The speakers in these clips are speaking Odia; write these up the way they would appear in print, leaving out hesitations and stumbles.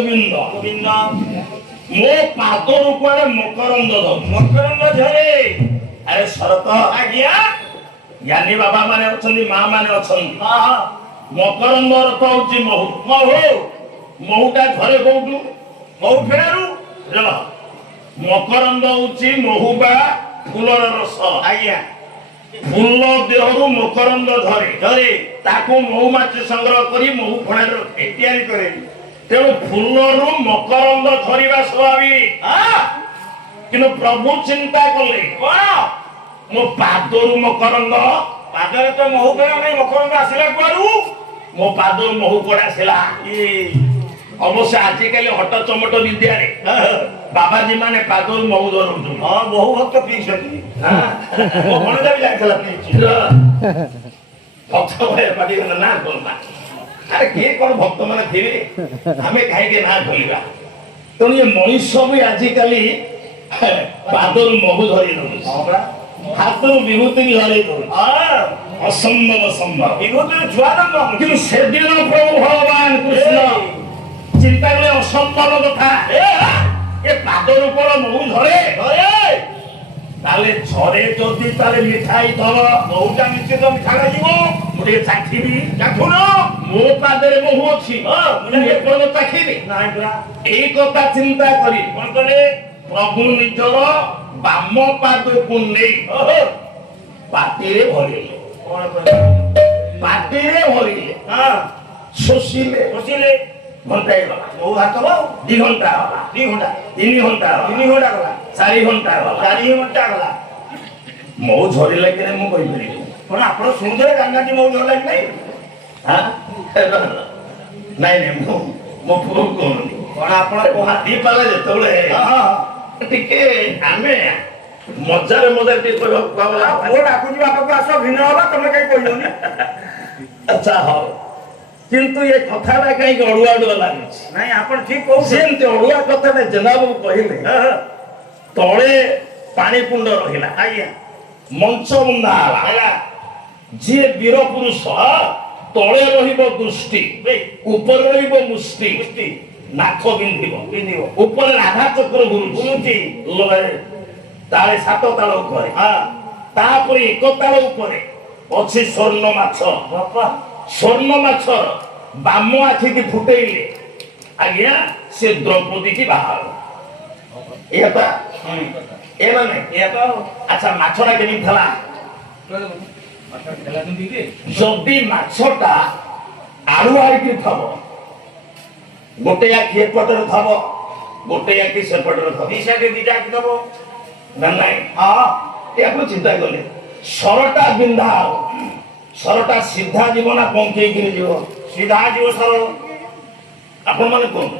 ଗୋବିନ୍ଦ ଗୋବିନ୍ଦ ମୋ ପାଦରୁ କୁଆଡେ ମକରନ୍ଦ ଝରେ। ଆରେ ଶରତ ଆଜ୍ଞା ଜ୍ଞାନୀ ବାବା ମାନେ ଅଛନ୍ତି, ମା ମାନେ ଅଛନ୍ତି। ହଁ ହଁ ମକରନ୍ଦ ଅର୍ଥ ହଉଛି ମହୁ। ମହୁ ମହୁଟା ଘରେ କୋଉଠୁ? ମହୁ ଫେଣାରୁ ମକରନ୍ଦ ହଉଛି ମହୁ ବା ଫୁଲର ରସ। ଆଜ୍ଞା ଫୁଲ ଦେହରୁ ମକରନ୍ଦ ଧରେ ଧରେ ତାକୁ ମହୁମାଛି ସଂଗ୍ରହ କରି ମହୁ ଫଣାରେ ରଖେ, ତିଆରି କରେ। ତେଣୁ ଫୁଲରୁ ମକରନ୍ଦ ଧରିବା ସ୍ୱାଭାବିକ। କିନ୍ତୁ ପ୍ରଭୁ ଚିନ୍ତା କଲେ କଣ ମୋ ପାଦରୁ ମକରନ୍ଦ, ପାଦରେ ତ ମହୁ ଫେଣା ନାହିଁ, ମକରନ୍ଦ ଆସିଲା କୁଆଡୁ? ମୋ ପାଦରୁ ମହୁ କୁଆଡେ ଆସିଲା? ଅବଶ୍ୟ ଆଜିକାଲି ହଟ ଚମଟ ବିଦ୍ୟାରେ ବାବାଜୀ ମାନେ ପାଦରୁ ମହୁ ଧରଉଛନ୍ତି। ହଁ ବହୁ ଭକ୍ତ ପିଇଛନ୍ତି, ମୋ ଭଣଜା ବି ଯାଇଥିଲା ପିଇଛି। ଭକ୍ତ ଭାଇ ପାଟିଗଲେ ନା କଲା। ଆରେ କିଏ କଣ ଭକ୍ତ ମାନେ ଥିବେ, ଆମେ କାହିଁକି ନା ଖୋଲିବା? ତେଣୁ ଏ ମଣିଷ ବି ଆଜିକାଲି ପାଦରୁ ମହୁ ଧରି ଦଉଛି, ହାତରୁ ବିଭୂତି ଧରେଇ ଦଉଛି। ଅସମ୍ଭବ ସମ୍ଭବ। ବିଭୂତିରେ ଛୁଆ ଜନ୍ମ କିନ୍ତୁ ସେଦିନ ପ୍ରଭୁ ଭଗବାନ କୃଷ୍ଣ ଚିନ୍ତା କଲେ ଅସମ୍ଭବ କଥା। ଏ ପାଦରୁ କଣ ମହୁ ଧରେ? ତାହେଲେ ଝରେ ଯଦି ତାହେଲେ ମିଠା ହେଇଥବ, ମହୁଟା ନିଶ୍ଚିତ ମିଠା ଲାଗିବ। ମୁଁ ଟିକେ ଚାଖିବି। ଚାଖୁନ। ମୋ ପାଦରେ ମହୁ ଅଛି, ମୁଁ ଏପର୍ଯ୍ୟନ୍ତ ଚାଖିବି। ନାଇଁ ପୁରା ଏଇ କଥା ଚିନ୍ତା କରି କଣ କଲେ? ପ୍ରଭୁ ନିଜର ବାମ ପାଦକୁ ନେଇ ପାଟିରେ ଭରିଲେ, କଣ କଲେ? ପାଟିରେ ଭରିଲେ, ହଁ ଶୋଷିଲେ। ବସିଲେ ଘଣ୍ଟାଏ ଗଲା, ମହୁ ହାତ ବାଉ 2 ଘଣ୍ଟା ଗଲା, 2 ଘଣ୍ଟା 3 ଘଣ୍ଟା ଗଲା, 3 ଘଣ୍ଟା ଗଲା 4 ଘଣ୍ଟା ଗଲା, 4 ଘଣ୍ଟା ଗଲା। ମହୁ ଝରିଲା କି ନାହିଁ ମୁଁ କହିପାରିବି। କଣ ଆପଣ ଶୁଣୁଥିଲେ ଜାଣିନାହାନ୍ତି ମହୁ ଧରିଲା କି ନାହିଁ? ନାଇଁ ନାଇଁ ମୁଁ ମୋ ପୁଅ କହୁନି। କଣ ଆପଣ ଭାତି ପାଲା ଯେତେବେଳେ ହଁ ଟିକେ ଆମେ ମଜାରେ ଟିକେ କହିବାକୁ ପାওয়া। ପୁଅ ଡାକୁଛି ବାପାକୁ ଆସ ଭିନ୍ନ ହବା, ତମେ କାହିଁ କହିବନି? ଆଚ୍ଛା ହଉ, କିନ୍ତୁ ଏ କଥାଟା କାହିଁକି ଅଡୁଆ ଅଡୁଆ ଲାଗୁଛି? ନାଇଁ ଆପଣ ଠିକ କହୁଛନ୍ତି। ସେମିତି ଅଡୁଆ କଥାଟା ଜେନାବାବୁ କହିଲେ ତଳେ ପାଣି କୁଣ୍ଡ ରହିଲା, ଆଜ୍ଞା ମଞ୍ଚ ବୁନ୍ଦା ହେଲା, ହେଲା ଯିଏ ବୀର ପୁରୁଷ ତଳେ ରହିବ ଦୃଷ୍ଟି, ଉପରେ ରହିବ ମୁଷ୍ଟି, ନାକ ବିନ୍ଧିବ, ଉପରେ ରାଧା ଚକ୍ର ବୁଲୁଛି, ତାଳେ 7 ତାଳ ଉପରେ, ତାପରେ 1 ତାଳ ଉପରେ ଅଛି ସ୍ୱର୍ଣ୍ଣ ମାଛ। ସ୍ୱର୍ଣ୍ଣ ମାଛ ବାମ ଆଖିକି ଫୁଟେଇଲେ ଆଜ୍ଞା ସେ ଦ୍ରୌପଦୀ କି ବାହାର। ଆଚ୍ଛା ମାଛଟା କେମିତି ଥିଲା? ଯଦି ମାଛଟା ଆଳୁଆ ହେଇକି ଥବ, ଗୋଟେ ଆଖି ଏପଟରେ ଥବ, ଗୋଟେ ଆଖି ସେପଟରେ ଥବ, ଦିଟା ଆଖି ଦବ ନା ନାଇଁ? ଆପଣ ଚିନ୍ତା କଲେ ସରଟା ବିନ୍ଧା ହବ, ସରଟା ସିଧା ଯିବ ନା ପଙ୍କେଇକିରି ଯିବ? ସିଧା ଯିବ ସର। ଆପଣ ମାନେ କୁହନ୍ତୁ,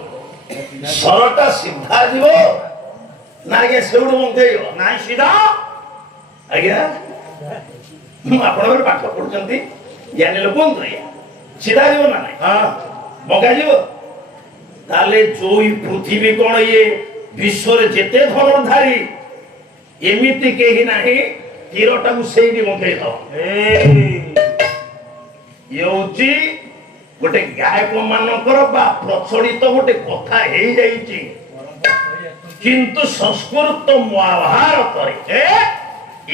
ସରଟା ସିଧା ଯିବ ନା ଆଜ୍ଞା ସେଉଠୁ ପଙ୍କେଇବ? ନାଇଁ ସିଧା। ଆଜ୍ଞା ମୁଁ ଆପଣଙ୍କର ପାଠ ପଢୁଛନ୍ତି, ଜ୍ଞାନୀ ଲୋକ କୁହନ୍ତୁ ଆଜ୍ଞା, ସିଧା ଯିବ ନା ନାଇଁ? ବଙ୍କା ଯିବ। ତାହେଲେ ଯୋଉ ପୃଥିବୀ କଣ ଇଏ ବିଶ୍ୱରେ ଯେତେ ଧନୁର୍ଧାରୀ ଏମିତି କେହି ନାହିଁ ତୀରଟାକୁ ସେଇଠି ବଙ୍କେଇଦବ। ଇଏ ହଉଛି ଗୋଟେ ଗାୟକ ମାନଙ୍କର ବା ପ୍ରଚଳିତ ଗୋଟେ କଥା ହେଇଯାଇଛି, କିନ୍ତୁ ସଂସ୍କୃତ ମହାଭାରତରେ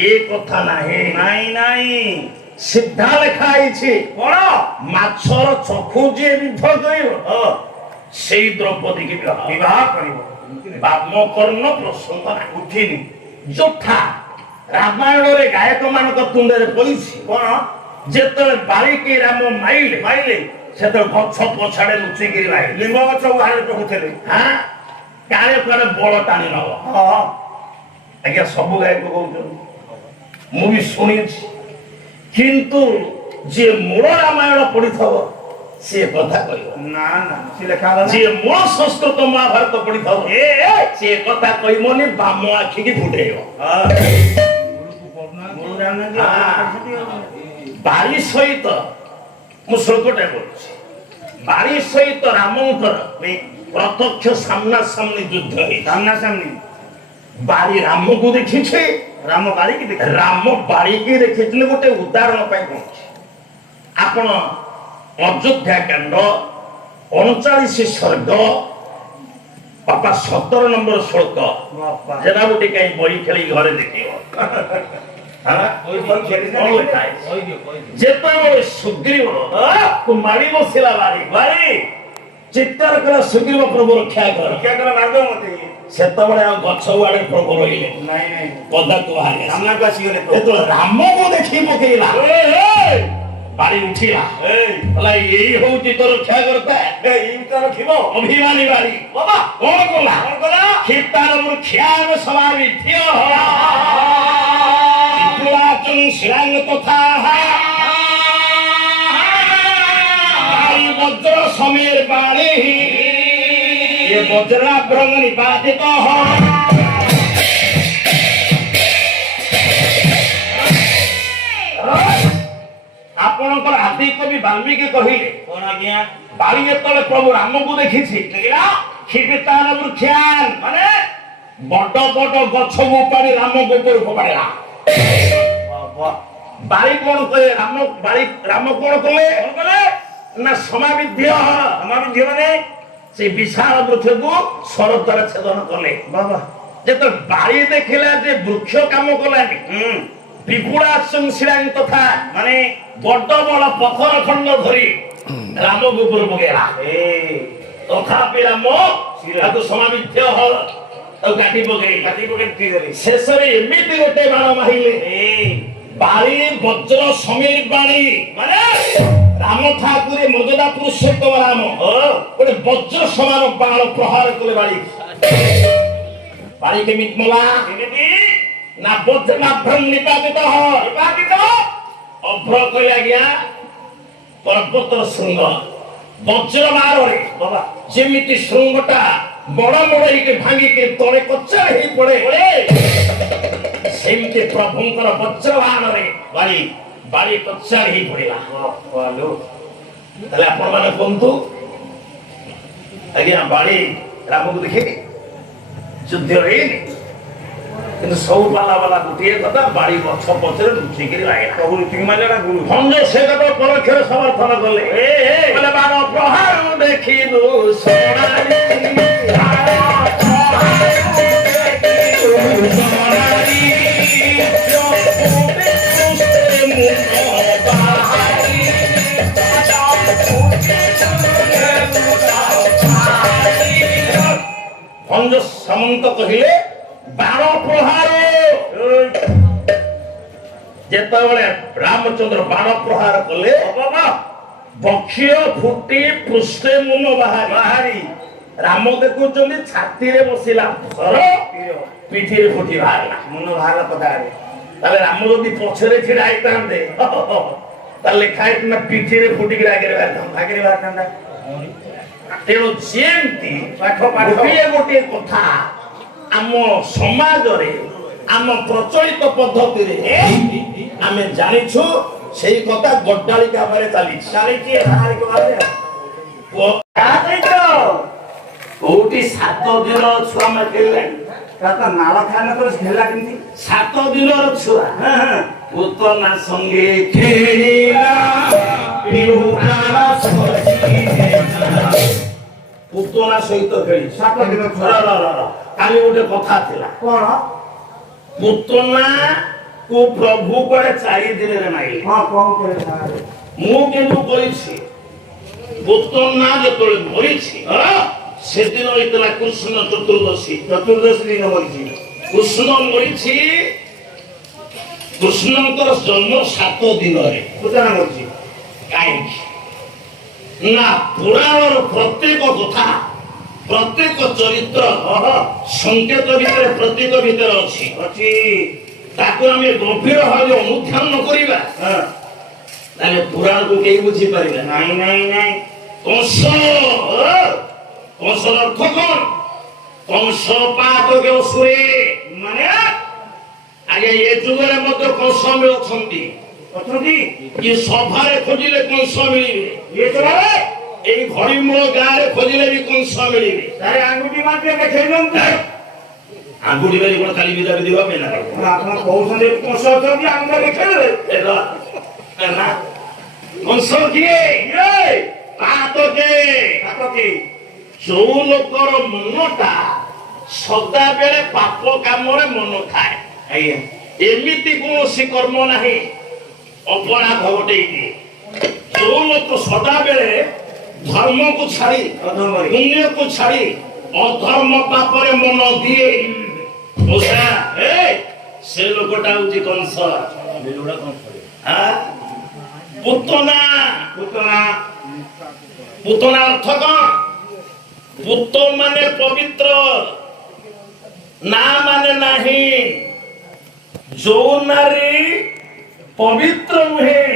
ଏ କଥା ନାହିଁ। ନାଇଁ ନାଇଁ ସିଧା ଲେଖା ହେଇଛି କଣ? ମାଛର ଚକ୍ଷୁ ଯିଏ ବିଧ କରିବ ସେଇ ଦ୍ରୌପଦୀ କି ବିବାହ କରିବ। ବାମକର୍ଣ୍ଣ ପ୍ରସଙ୍ଗ ଉଠିନି। ଯଥା ରାମାୟଣରେ ଗାୟକ ମାନଙ୍କ ତୁଣ୍ଡରେ ପଇଛି କଣ? ଯେତେବେଳେ ବାଳିକି ରାମ ମାଇଲେ ସେତେବେଳେ ଗଛ ପଛାଡେ ଲୁଚିକିରି ବାହିଲେ, ଲିମ୍ବ ଗଛ ବାହାରେ ରଖୁଥିଲେ। କାଳେ କୁଆଡେ ବଳ ଟାଣି ନବ। ଆଜ୍ଞା ସବୁ ଗାୟକ କହୁଛନ୍ତି, ମୁଁ ବି ଶୁଣିଛି, କିନ୍ତୁ ଯିଏ ମୂଳ ରାମାୟଣ ପଢିଥବ ସିଏ କଥା କହିବ ନା ନା ସେ ଲେଖା ହେଲା। ଯିଏ ମୂଳ ସଂସ୍କୃତ ମହାଭାରତ ପଢିଥବ ସିଏ କଥା କହିବନି, ବାମ ଆଖିକି ଫୁଟେଇବ। ବାରି ସହିତ ମୁଁ ଶ୍ଲୋକଟା କରୁଛି, ବାରି ସହିତ ରାମଙ୍କର ପ୍ରତ୍ୟକ୍ଷ ସାମ୍ନା ସାମ୍ନି ଯୁଦ୍ଧ ହେଇଛି। ସାମ୍ନା ସାମ୍ନି ବାରି ରାମକୁ ଦେଖିଛି, ରାମ ବାରିକି ଦେଖ, ରାମ ବାରିକି ଦେଖିଥିଲେ। ଗୋଟେ ଉଦାହରଣ ପାଇଁ କହୁଛି, ଆପଣ ଅଯୋଧ୍ୟା କାଣ୍ଡ 39 ସର୍ଗ ବାପା 17 ନମ୍ବର ଶ୍ଳୋକ ବାପା ଯେଟା ଗୋଟେ କାହିଁ ବହି ଖେଳି ଘରେ ଦେଖିବ ଯେତେବେଳେ ସୁଗ୍ରୀବ ମାଡ଼ି ବସିଲା ବାରି ଚିତ୍କାର କଲା ସୁଗ୍ରୀବ ପ୍ରଭୁ ରକ୍ଷା କର ମାରିଦ ମତେ ସେତେବେଳେ ଆଉ ଗଛ ଗୁଆଡେ ପ୍ରଭୁ ରହିଲେ ନାଇଁ ନାଇଁ ପଦାକୁ ବାହାରି ସାମ୍ନାକୁ ଆସିଗଲେ ଯେତେବେଳେ ରାମକୁ ଦେଖି ପକେଇଲା ବାড়ি উঠিলা এই হଉଛି তোর রক্ষা করতা ରଖିବ অভিমানী বাড়ি ବାବା কোন কলা କଣ କଲା ক্ষিপ্তার খ্যাম সমাবিথ্য বিপুলাচন শিরাঙ্গ তথা বাড়ি বজ্র সমীর বাণী এ বজ্রাভ্রঙ্গ নিপাতিত ଆପଣଙ୍କର ଆଦି କବି ବାଲ୍ମୀକି କହିଲେ କଣ ଆଜ୍ଞା ବାଳି ଯେତେବେଳେ ପ୍ରଭୁ ରାମକୁ ଦେଖିଛି କ୍ଷିପ୍ତାନ ବୃକ୍ଷାନ ମାନେ ବଡ ବଡ ଗଛକୁ ଉପାଡ଼ି ରାମକୁ ଉପରୁ ଫୋପାଡ଼ିଲା ବାବା ବାଳି କଣ କଲେ ରାମ କଣ କଲେ କଣ କଲେ ନା ସମାବିଧ୍ୟ ଆମର ଝିଅ ମାନେ ସେ ବିଶାଳ ବୃକ୍ଷକୁ ସ୍ୱର ଦ୍ୱାରା ଛେଦନ କଲେ ବାବା ଯେତେବେଳେ ବାଳି ଦେଖିଲା ଯେ ବୃକ୍ଷ କାମ କଲାନି ବିପୁଳାଚନ ଶିଳାଙ୍ଗ ତଥା ମାନେ ବଡ ବଡ ପଥର ଖଣ୍ଡ ଧରି ରାମକୁ ଉପରୁ ପକେଇଲା ତଥାପି ରାମ ତାକୁ ସମାବିଧ୍ୟ ତାକୁ କାଟି ପକେଇ ଶେଷରେ ଏମିତି ଗୋଟେ ବାଣ ମାରିଲେ ବାଳି ବଜ୍ର ସମୀର ବାଣୀ ମାନେ ରାମ ଠାକୁରେ ମର୍ଯ୍ୟାଦା ପୁରୁଷୋତ୍ତମ ରାମ ଗୋଟେ ବଜ୍ର ସମାନ ବାଣ ପ୍ରହାର କଲେ ବାଳି ବାଳି କେମିତି ମଲା ଏମିତି ନା ବଜ୍ରନାଭ୍ରଂ ନିପାତିତ ଅଭ୍ର କହି ଆଜ୍ଞା ପର୍ବତର ଶୃଙ୍ଗ ବଜ୍ର ମାରରେ ବାବା ଯେମିତି ଶୃଙ୍ଗଟା ବଡ଼ ବଡ଼ ହେଇକି ଭାଙ୍ଗିକି ତଳେ କଚ୍ଚା ହେଇ ପଡେ ସେମିତି ପ୍ରଭୁଙ୍କର ବଜ୍ର ବାହାନରେ ବାଳି କଚ୍ଚା ହେଇ ପଡିଲା ତାହେଲେ ଆପଣ ମାନେ କୁହନ୍ତୁ ଆଜ୍ଞା ବାଳି ରାମକୁ ଦେଖି ଯୁଦ୍ଧ ହେଇନି କିନ୍ତୁ ସବୁ ବାଲା ଗୋଟିଏ କଥା ବାଡ଼ି ଗଛ ପଛରେ ଲୁଚିକିରି ଲାଗିଲା ପ୍ରଭୁ ଲୁଚିକି ମାରିଲେ ନା ଗୁରୁ ଭଞ୍ଜ ସେ କଥା ପରୋକ୍ଷରେ ସମର୍ଥନ କଲେ କହିଲେ ବାଣ ପ୍ରହାର ଦେଖିଲୁ ସୋନାରୀ ଭଞ୍ଜ ସାମନ୍ତ କହିଲେ ବାଣ ପ୍ରହାର ଯେତେବେଳେ ରାମଚନ୍ଦ୍ର ବାଣ ପ୍ରହାର କଲେ ବକ୍ଷୀୟ ଫୁଟି ପୃଷ୍ଠେ ମୁନ ବାହାରି ରାମ ଦେଖୁଛନ୍ତି ଛାତିରେ ବସିଲା ପିଠିରେ ଫୁଟି ବାହାରିଲା ମୁନ ବାହାରିଲା ପଦାରେ ତାହେଲେ ରାମ ଯଦି ପଛରେ ଛିଡା ହେଇଥାନ୍ତେ ତାହେଲେ ଲେଖା ହେଇଥାନ୍ତା ପିଠିରେ ଫୁଟିକି ଆଗରେ ବାହାରିଥାନ୍ତା ତେଣୁ ଯେମିତି ଗୋଟିଏ କଥା ଆମ ସମାଜରେ ଆମ ପ୍ରଚଳିତ ପଦ୍ଧତିରେ ଆମେ ଜାଣିଛୁ ସେଇ କଥା ଗଡ୍ଡାଳି ଭାବରେ ଚାଲିଛି କୋଉଠି 7 ଦିନର ଛୁଆ ମାରିଲେଣି ନାଳ ଖାଇଲା ତ ହେଲା କେମିତି 7 ଦିନର ଛୁଆ ପୁତନା ସଙ୍ଗେ ଖେଳିଲା ପୁତନା ସହିତ ଖେଳି 7 ଦିନ ଛୁଆ କାଲି ଗୋଟେ କଥା ଥିଲା କଣ ପୁତନା କୁ ପ୍ରଭୁ କୁଆଡେ 4 ଦିନରେ ମାଇଲେ ହଁ କଣ କରେ ମୁଁ କିନ୍ତୁ କହିଛି ପୁତନା ଯେତେବେଳେ ମରିଛି ସେଦିନ ହେଇଥିଲା କୃଷ୍ଣ ଚତୁର୍ଦଶୀ ଦିନ ମରିଛି କୃଷ୍ଣ ମରିଛି କୃଷ୍ଣଙ୍କର ଜନ୍ମ 7 ଦିନରେ ପୂଜା ମରିଛି କାହିଁକି ନା ପୁରାଣର ପ୍ରତ୍ୟେକ କଥା ପ୍ରତ୍ୟେକ ଚରିତ୍ର ସଂକେତ ଭିତରେ ପ୍ରତୀକ ଭିତରେ ଅଛି ତାକୁ ଆମେ ଗଭୀର ଭାବେ ଅନୁଧ୍ୟାନ କରିବା ତାହେଲେ ପୁରାଣକୁ କେହି ବୁଝିପାରିବେ ନାଇଁ କଂସର ଅର୍ଥ କଣ କଂସ ପାଦ ସୁରେ ମାନେ ଆଜ୍ଞା ଏ ଯୁଗରେ ମଧ୍ୟ କଂସ ଅଛନ୍ତି କି ସଭାରେ ଖୋଜିଲେ କଂସ ମିଳିବେ এই ঘড়ি মূল গাঁরে খোঁজিলে বি কংস মিলিবে তাই আঙ্গুটি মাত্রে দেখেই দিন আঙ্গুটি বাড়ি কোন কালি বিদা বিধি হবে না আপনার কৌশলে কংস অଛନ୍ତି আঙ্গুটা দেখে দেবে না কংস কি পাতকে ଯୋଉ ଲୋକର ମନଟା ସଦାବେଳେ ପାପ କାମରେ ମନ ଥାଏ, ଆଜ୍ଞା ଏମିତି କୌଣସି କର୍ମ ନାହିଁ ଅପରାଧ ଘଟେଇ ଦିଏ। ଯୋଉ ଲୋକ ସଦାବେଳେ ଧର୍ମକୁ ଛାଡ଼ି ଅଧର୍ମରେ ପୁଣ୍ୟକୁ ଛାଡ଼ି ଅଧର୍ମ ପାପରେ ମନ ଦିଏ, ମୂଷା, ସେ ଲୋକଟା ହଉଛି କଂସ। ପୁତନା, ପୁତନା ପୁତନା ଅର୍ଥ କଣ? ପୁତ ମାନେ ପବିତ୍ର, ନା ମାନେ ନାହିଁ। ଯୋଉ ନାରୀ ପବିତ୍ର ନୁହେଁ,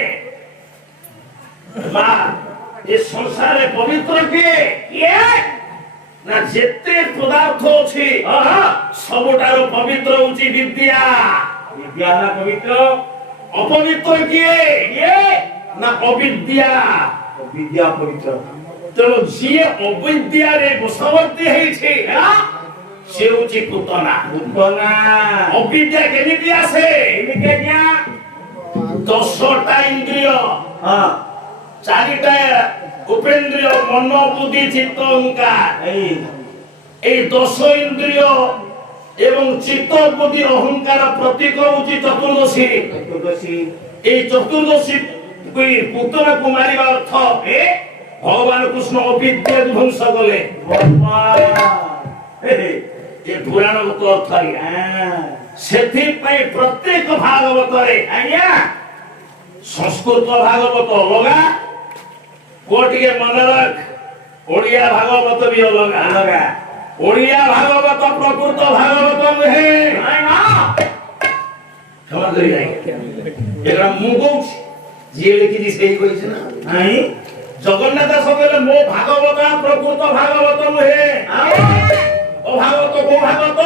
ମା ଏ ସଂସାରରେ ପବିତ୍ର କିଏ? ନା ଯେତେ ପଦାର୍ଥ ଅଛି ସବୁଠାରୁ ପବିତ୍ର ହଉଛି ବିଦ୍ୟା। ବିଦ୍ୟା ହେଲା ପବିତ୍ର, ଅପବିତ୍ର କିଏ? ନା ଅବିଦ୍ୟା। ବିଦ୍ୟା ପବିତ୍ର। ତେଣୁ ଯିଏ ଅବିଦ୍ୟାରେ ବଶବର୍ତ୍ତୀ ହେଇଛି ସେ ହଉଛି ପୁତନା। ପୁତନା ଅବିଦ୍ୟା କେମିତି ଆସେ? ଏମିତି ଆଜ୍ଞା 10ଟା ଇନ୍ଦ୍ରିୟ, ହଁ 4ଟା ଉପେନ୍ଦ୍ରିୟ, ମନ ବୁଦ୍ଧି ଚିତ୍ତ ଅହଙ୍କାର। এই 10 ଇନ୍ଦ୍ରିୟ ଏବଂ ଚିତ୍ତ ବୁଦ୍ଧି ଅହଙ୍କାର ପ୍ରତୀକ ହଉଛି ଚତୁର୍ଦଶୀ। ଚତୁର୍ଦଶୀ এই ଚତୁର୍ଦଶୀ ପୁତନାକୁ ମାରିବା ଅର୍ଥ ଭଗବାନ କୃଷ୍ଣ ଅବିଦ୍ୟା ଧ୍ୱଂସ କଲେ। ଏ ପୁରାଣ ଅର୍ଥ ଆଜ୍ଞା। ସେଥିପାଇଁ ପ୍ରତ୍ୟେକ ଭାଗବତରେ ଆଜ୍ଞା ସଂସ୍କୃତ ଭାଗବତ ଅଲଗା, ପୁଅ ଟିକେ ମନେ ରଖ, ଓଡ଼ିଆ ଭାଗବତ ବି ଅଲଗା। ଅଲଗା ଓଡ଼ିଆ ଭାଗବତ ପ୍ରକୃତ ଭାଗବତ ନୁହେଁ। କ୍ଷମା କରି ଏଟା ମୁଁ କହୁଛି, ଯିଏ ଲେଖିଛି ସେଇ କହିଛି ନା। ନାଇଁ ଜଗନ୍ନାଥ ଦାସ କହିଲେ ମୋ ଭାଗବତ ପ୍ରକୃତ ଭାଗବତ ନୁହେଁ। ଓ ଭାଗବତ କୋଉ ଭାଗବତ?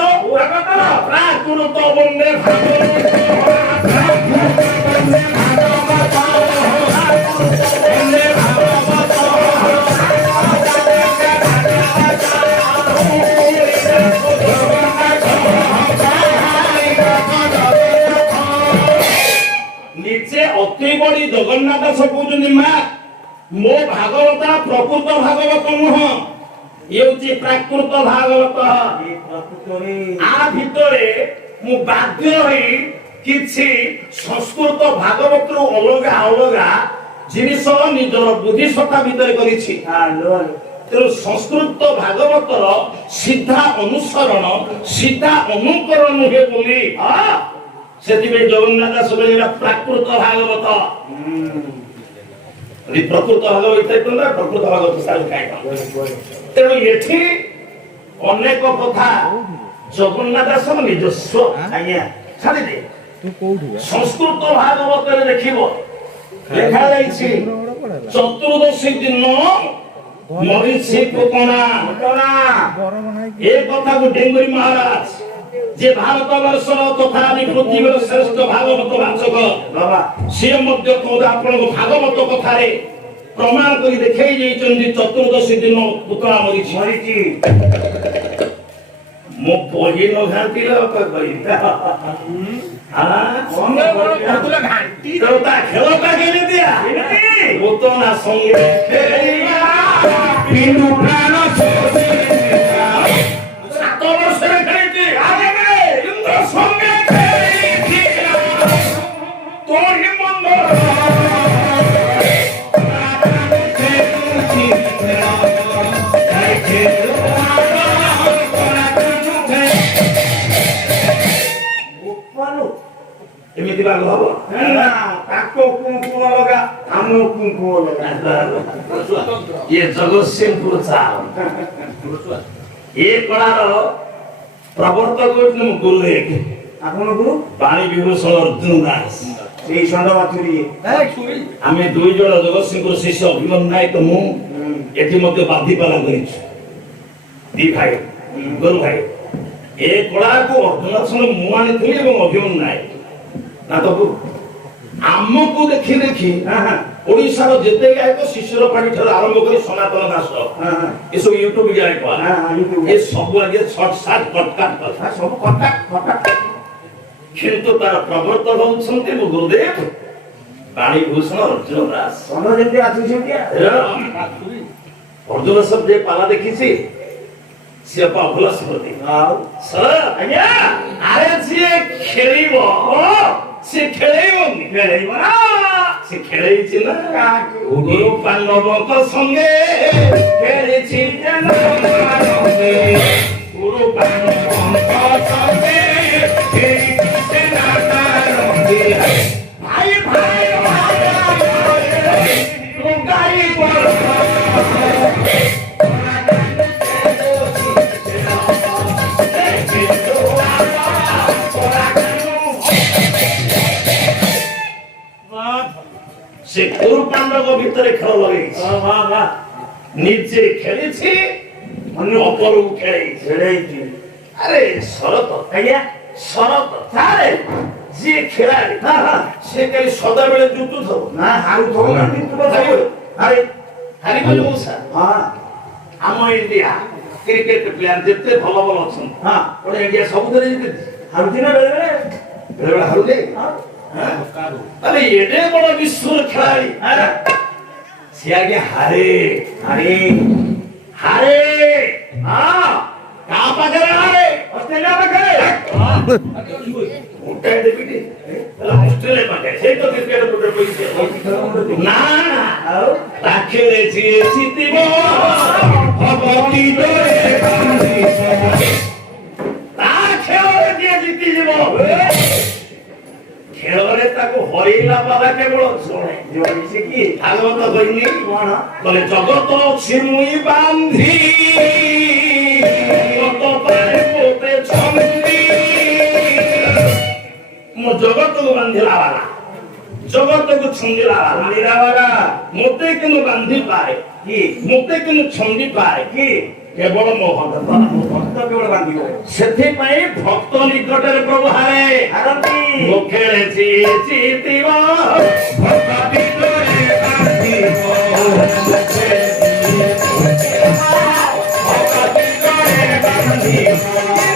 ପ୍ରାକୃତ ବନ୍ଦେ ନିଜେ ଅତି ବଡି ଜଗନ୍ନାଥ ଦାସ କହୁଛନ୍ତି ମା ମୋ ଭାଗବତ ପ୍ରକୃତ ଭାଗବତ ନୁହଁ, ଇଏ ହଉଛି ପ୍ରାକୃତ ଭାଗବତ। ଆ ଭିତରେ ମୁଁ ବାଧ୍ୟ ହୋଇ କିଛି ସଂସ୍କୃତ ଭାଗବତରୁ ଅଲଗା ଅଲଗା ଜିନିଷ ନିଜର ବୁଦ୍ଧି ସତ୍ତା ଭିତରେ କରିଛି। ତେଣୁ ସଂସ୍କୃତ ଭାଗବତର ସିଧା ଅନୁସରଣ, ସିଧା ଅନୁକରଣ ନୁହେଁ ବୋଲି ସେଥିପାଇଁ ଜଗନ୍ନାଥ ଦାସ କହିଲେ ପ୍ରାକୃତ ଭାଗବତ। ପ୍ରକୃତ ଭାଗବତ ପ୍ରକୃତ ଭାଗବତ ତେଣୁ ଏଠି ଅନେକ କଥା ଜଗନ୍ନାଥ ଦାସଙ୍କ ନିଜସ୍ୱ ଆଜ୍ଞା ଛାଡ଼ିଦେ। ସଂସ୍କୃତ ଭାଗବତରେ ଦେଖିବ ଲେଖାଯାଇଛି ଚତୁର୍ଦଶୀ ଦିନ ମରିଛି ପୁତନା। ଏ କଥାକୁ ଡେଙ୍ଗୁରୀ ମହାରାଜ ଯେ ଭାରତ ବର୍ଷର ତଥା ପୃଥିବୀର ଶ୍ରେଷ୍ଠ ଭାଗବତ ବାଚକ ବାବା ସିଏ ମଧ୍ୟ ଆପଣଙ୍କ ଭାଗବତ କଥାରେ ପ୍ରମାଣ କରି ଦେଖେଇ ଯାଇଛନ୍ତି ଚତୁର୍ଦଶୀ ଦିନ ପୁତନା ମରିଛି। ମରିଛି ମୁଁ ବହି ନ ଘାଣ୍ଟିଲେ କହିବି ଖେଳଟା କେମିତିଆ? ପୁତନା ସଙ୍ଗେ ସାତ ବର୍ଷରେ ଖେଳିଛି ଇନ୍ଦ୍ର ସଙ୍ଗେ ତୋରି ମନ୍ଦ ଏମିତି ବାଘ ହବ ତାଙ୍କ କୁଙ୍କୁ ଅଲଗା ଆମ କୁଙ୍କୁ ଅଲଗା। ଇଏ ଜଗତସିଂହପୁର ଚାଲ ଏ କଳାର ପ୍ରବର୍ତ୍ତକ ହଉଛନ୍ତି ମୋ ଗୁରୁଦେବ ଆପଣଙ୍କୁ ପାଣି ବିଭୂଷଣ ଅର୍ଜୁନ ଦାସ। ସେଇ ଷଣ୍ଢ ବାଛୁରୀ ଆମେ 2 ଜଣ ଜଗତସିଂହପୁର ଶିଷ୍ୟ ଅଭିମନ୍ୟୁ ନାୟକ ମୁଁ ଏଠି ମଧ୍ୟ ବାଦିପାଲା କରିଛୁ। 2 ଭାଇ ଗୁରୁ ଭାଇ ଏ କଳାକୁ ଅର୍ଜୁନ ମୁଁ ଆଣିଥିଲି ଏବଂ ଅଭିମନ୍ୟୁ ନାୟକ ନା ତ ଆମକୁ ଦେଖି ଦେଖି ଓଡ଼ିଶାର ଯେତେ ଗାୟକ ଶିଶୁର ପାଣି ଠାରୁ ଆରମ୍ଭ କରି ସନାତନ ଦାସ ଏସବୁ ୟୁଟ୍ୟୁବ ଗାୟକ ଏ ସବୁ ଆଗେ ସର୍ଟ ସାର୍ଟ କଟକାଟ କଥା ସବୁ କଟା କିନ୍ତୁ ତାର ପ୍ରବର୍ତ୍ତକ ହଉଛନ୍ତି ମୋ ଗୁରୁଦେବ ପାଣି ଭୂଷଣ ଅର୍ଜୁନ ଦାସ। ଷଣ୍ଢ ଯେମିତି ଆସୁଛନ୍ତି ଅର୍ଜୁନ ସବ ଯେ ପାଲା ଦେଖିଛି ସିଏ ପା ଭଲ ସ୍ମୃତି ଆଉ ସର ଆଜ୍ଞା ଆରେ ଯିଏ ଖେଳିବ ସିଏ ଖେଳେଇବନି ଖେଳେଇବ ନା ସେ ଖେଳେଇଛି ନା କାହାକୁ? ଗୁରୁ ପାଣ୍ଡବଙ୍କ ସଙ୍ଗେ ଖେଳିଛି ଗୁରୁ ପାଣ୍ଡବଙ୍କ ସଙ୍ଗେ ଖେଳିଛି ଭାଇ ଭାଇ ଗାଈ ସେ ଗୁରୁ ପାଣ୍ଡବ ଭିତରେ ଖେଳ ଲଗେଇଛି ନିଜେ ଖେଳିଛି ଅନ୍ୟ ଅପରକୁ ଖେଳେଇଛି ଖେଳେଇଛି ଆରେ ଶରତ ଆଜ୍ଞା ଶରତ ତାରେ ଯିଏ ଖେଳାଳି ସେ କାଲି ସଦାବେଳେ ଜୁଟୁଥବ ନା ହାରୁଥିବ ନା ଜିତୁଥିବ ସବୁ। ଆରେ ହାରିବନି ମଉସା ହଁ ଆମ ଇଣ୍ଡିଆ କ୍ରିକେଟ ପ୍ଲେୟାର ଯେତେ ଭଲ ଭଲ ଅଛନ୍ତି ହଁ ଗୋଟେ ଇଣ୍ଡିଆ ସବୁଥିରେ ଜିତିଛି ହାରୁଛି ନା ବେଳେବେଳେ ବେଳେବେଳେ ହାରୁଛେ ହଁ। ଆରେ ଏଡେ ବଡ ବିଶ୍ୱର ଖେଳାଳି ସେ ଆଜ୍ଞା ହାରେ ଆରେ ହାରେ ହଁ କାହା ପାଖରେ ହାରେ ଅଷ୍ଟ୍ରେଲିଆ ପାଖରେ ଗୋଟାଏ ଦେବିଟି ଅଷ୍ଟ୍ରେଲିଆ ପାଖରେ ସେଇ ତ କ୍ରିକେଟ ଗୋଟେ ପଇସା ନା ଆଉ ପାଖରେ ଯିଏ ଜିତିବ ହବ କି ଦୋରେ ତା ଖେଳରେ ଯିଏ ଜିତିଯିବ ଖେଳରେ ତାକୁ ହରେଇଲା ବାବା କେବଳ ଶୁଣେ ସେ କିଏ ଭାଗବତ କହିନି କଣ କହିଲେ ଜଗତ ଅଛି ମୁଇଁ ବାନ୍ଧି ଜଗତ ପାଇଁ ମୋତେ ଛନ୍ଦି ମୁଁ ଜଗତକୁ ବାନ୍ଧିଲା ବାଲା ଜଗତକୁ ଛନ୍ଦିଲା ବାଲା ନିରାବାରା ମୋତେ କିନ୍ତୁ ବାନ୍ଧି ପାଏ କି ମୋତେ କିନ୍ତୁ ଛନ୍ଦି ପାଏ କି କେବଳ ମୋ ଭଗତ ଭକ୍ତ କେବଳ ବାନ୍ଧିବ ସେଥିପାଇଁ ଭକ୍ତ ନିକଟରେ ପ୍ରଭୁ ହାରେ ହାରନ୍ତି ମୁଁ ଖେଳିଛି ଜିତିବ ଭକ୍ତ ଭିତରେ ବାନ୍ଧିବ ଭକ୍ତ ଭିତରେ ବାନ୍ଧିବ